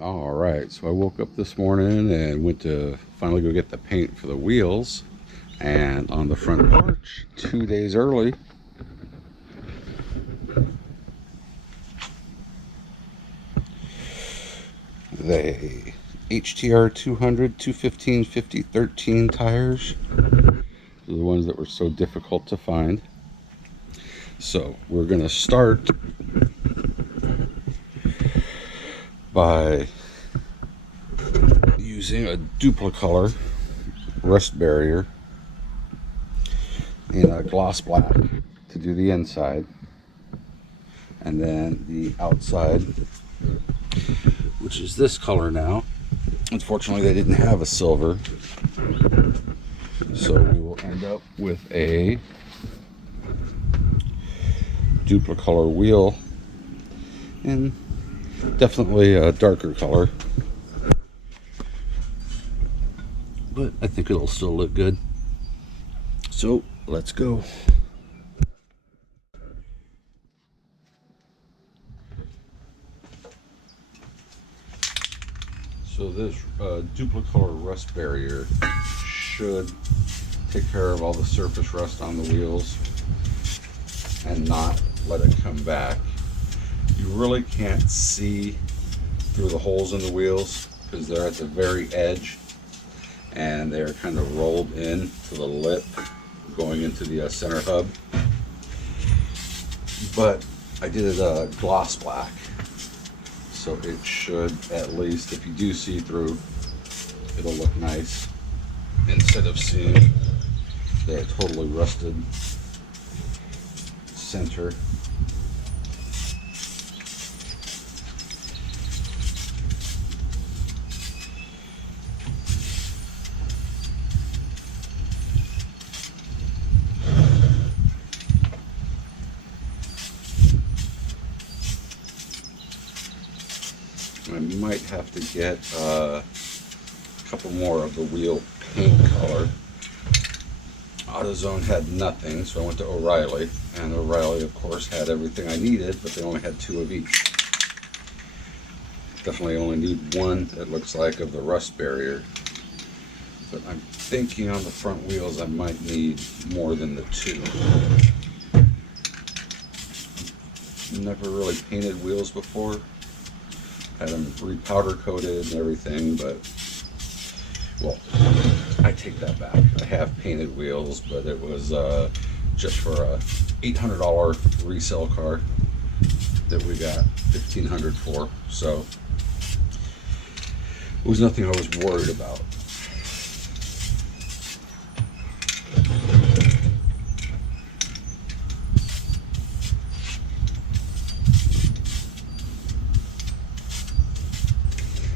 All right, so I woke up this morning and went to finally go get the paint for the wheels. And on the front porch, 2 days early, the HTR 200, 215, 50, 13 tires. The ones that were so difficult to find. So we're going to start by using a duplicolor rust barrier in a gloss black to do the inside, and then the outside, which is this color now. Unfortunately, they didn't have a silver, so we will end up with a duplicolor wheel in definitely a darker color, but I think it'll still look good. So let's go. So this duplicolor rust barrier should take care of all the surface rust on the wheels and not let it come back. You really can't see through the holes in the wheels because they're at the very edge and they're kind of rolled in to the lip going into the center hub. But I did it gloss black, so it should, at least if you do see through, it'll look nice instead of seeing the totally rusted center. I might have to get a couple more of the wheel paint color. AutoZone had nothing, so I went to O'Reilly, and O'Reilly of course had everything I needed, but they only had 2 of each. Definitely only need 1, it looks like, of the rust barrier, but I'm thinking on the front wheels I might need more than the 2. Never really painted wheels before. Had them repowder coated and everything, but, well, I take that back. I have painted wheels, but it was just for a $800 resale car that we got $1,500 for, so it was nothing I was worried about.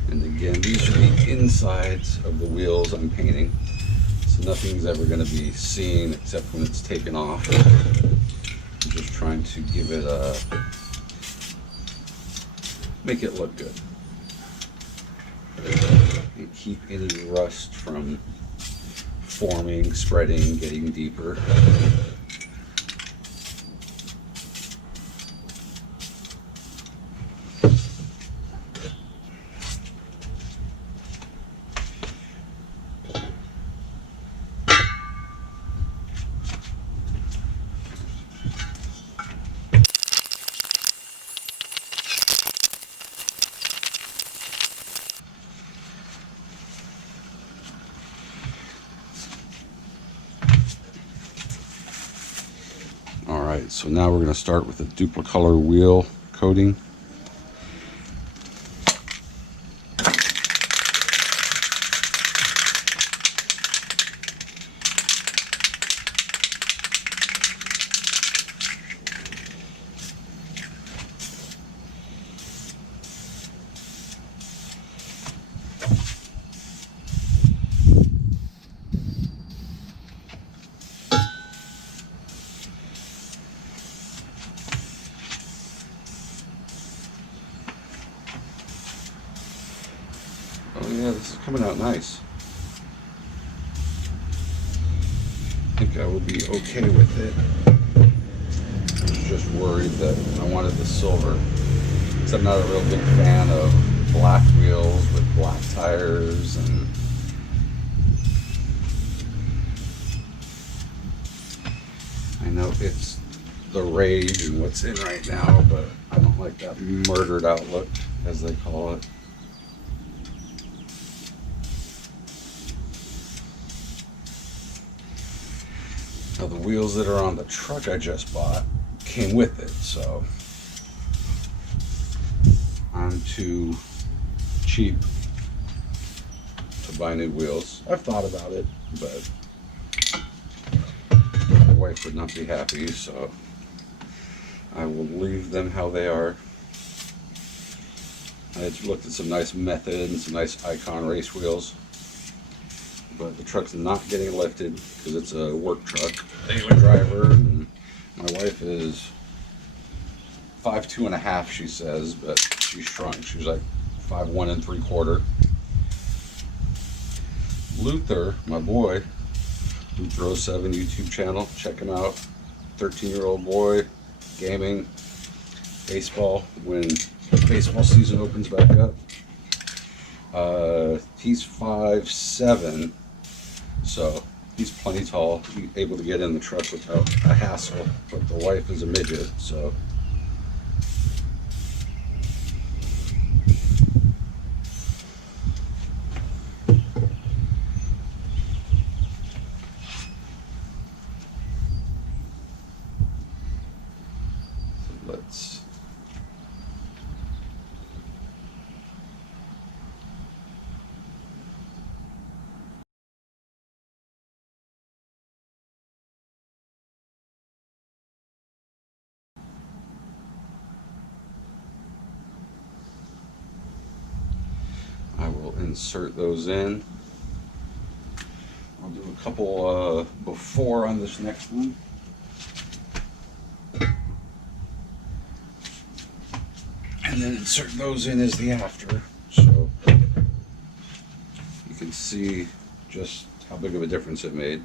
And again, these are the insides of the wheels I'm painting, so nothing's ever going to be seen except when it's taken off. I'm just trying to give it a, make it look good and keep any rust from forming, spreading, getting deeper. Alright, so now we're going to start with the duplicolor wheel coating. Oh yeah, this is coming out nice. I think I will be okay with it. I was just worried that I wanted the silver, because I'm not a real big fan of black wheels tires, and I know it's the rage and what's in right now, but I don't like that murdered outlook, as they call it. Now the wheels that are on the truck I just bought came with it, so I'm too cheap to buy new wheels. I've thought about it, but my wife would not be happy, so I will leave them how they are. I looked at some nice Method and some nice Icon race wheels, but the truck's not getting lifted because it's a work truck, daily driver, and my wife is 5'2½", she says, but she's shrunk. She's like 5'1 3/4. Luther, my boy, Luther 07 YouTube channel, check him out. 13-year-old boy, gaming, baseball, when baseball season opens back up. He's 5'7", so he's plenty tall, he's able to get in the truck without a hassle, but the wife is a midget, so let's I will insert those in. I'll do a couple before on this next one. And then insert those in as the after. So you can see just how big of a difference it made.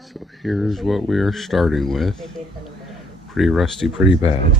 So here's what we are starting with. Pretty rusty, pretty bad.